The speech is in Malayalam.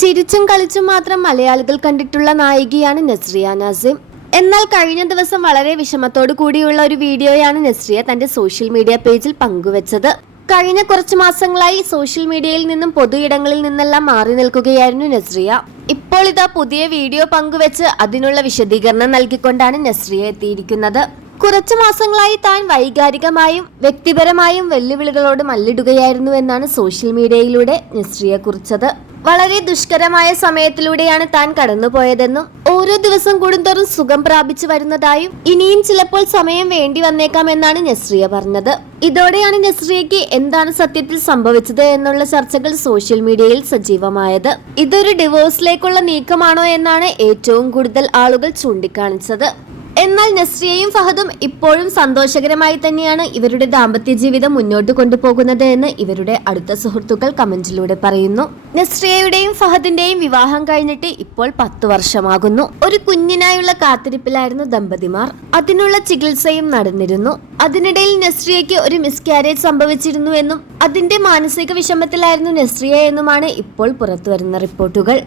ചിരിച്ചും കളിച്ചും മാത്രം മലയാളികൾ കണ്ടിട്ടുള്ള നായികയാണ് നസ്രിയ നാസിം. എന്നാൽ കഴിഞ്ഞ ദിവസം വളരെ വിഷമത്തോടു കൂടിയുള്ള ഒരു വീഡിയോയാണ് നസ്രിയ തന്റെ സോഷ്യൽ മീഡിയ പേജിൽ പങ്കുവച്ചത്. കഴിഞ്ഞ കുറച്ചു മാസങ്ങളായി സോഷ്യൽ മീഡിയയിൽ നിന്നും പൊതു ഇടങ്ങളിൽ നിന്നെല്ലാം മാറി നിൽക്കുകയായിരുന്നു നസ്രിയ. ഇപ്പോൾ ഇതാ പുതിയ വീഡിയോ പങ്കുവെച്ച് അതിനുള്ള വിശദീകരണം നൽകിക്കൊണ്ടാണ് നസ്രിയ എത്തിയിരിക്കുന്നത്. കുറച്ചു മാസങ്ങളായി താൻ വൈകാരികമായും വ്യക്തിപരമായും വെല്ലുവിളികളോട് മല്ലിടുകയായിരുന്നു എന്നാണ് സോഷ്യൽ മീഡിയയിലൂടെ നസ്രിയ കുറിച്ചത്. വളരെ ദുഷ്കരമായ സമയത്തിലൂടെയാണ് താൻ കടന്നുപോയതെന്നും ഓരോ ദിവസം കൂടുന്തോറും സുഖം പ്രാപിച്ചു വരുന്നതായും ഇനിയും ചിലപ്പോൾ സമയം വേണ്ടി വന്നേക്കാമെന്നാണ് നസ്രിയ പറഞ്ഞത്. ഇതോടെയാണ് നസ്രിയയ്ക്ക് എന്താണ് സത്യത്തിൽ സംഭവിച്ചത് എന്നുള്ള ചർച്ചകൾ സോഷ്യൽ മീഡിയയിൽ സജീവമായത്. ഇതൊരു ഡിവോഴ്സിലേക്കുള്ള നീക്കമാണോ എന്നാണ് ഏറ്റവും കൂടുതൽ ആളുകൾ ചൂണ്ടിക്കാണിച്ചത്. എന്നാൽ നസ്രിയയും ഫഹദും ഇപ്പോഴും സന്തോഷകരമായി തന്നെയാണ് ഇവരുടെ ദാമ്പത്യ ജീവിതം മുന്നോട്ട് കൊണ്ടുപോകുന്നത് എന്ന് ഇവരുടെ അടുത്ത സുഹൃത്തുക്കൾ കമന്റിലൂടെ പറയുന്നു. നസ്രിയയുടെയും ഫഹദിന്റെയും വിവാഹം കഴിഞ്ഞിട്ട് ഇപ്പോൾ 10 വർഷമാകുന്നു. ഒരു കുഞ്ഞിനായുള്ള കാത്തിരിപ്പിലായിരുന്നു ദമ്പതിമാർ. അതിനുള്ള ചികിത്സയും നടന്നിരുന്നു. അതിനിടയിൽ നസ്രിയയ്ക്ക് ഒരു മിസ്കാരേജ് സംഭവിച്ചിരുന്നു എന്നും അതിന്റെ മാനസിക വിഷമത്തിലായിരുന്നു നസ്രിയ എന്നുമാണ് ഇപ്പോൾ പുറത്തുവരുന്ന റിപ്പോർട്ടുകൾ.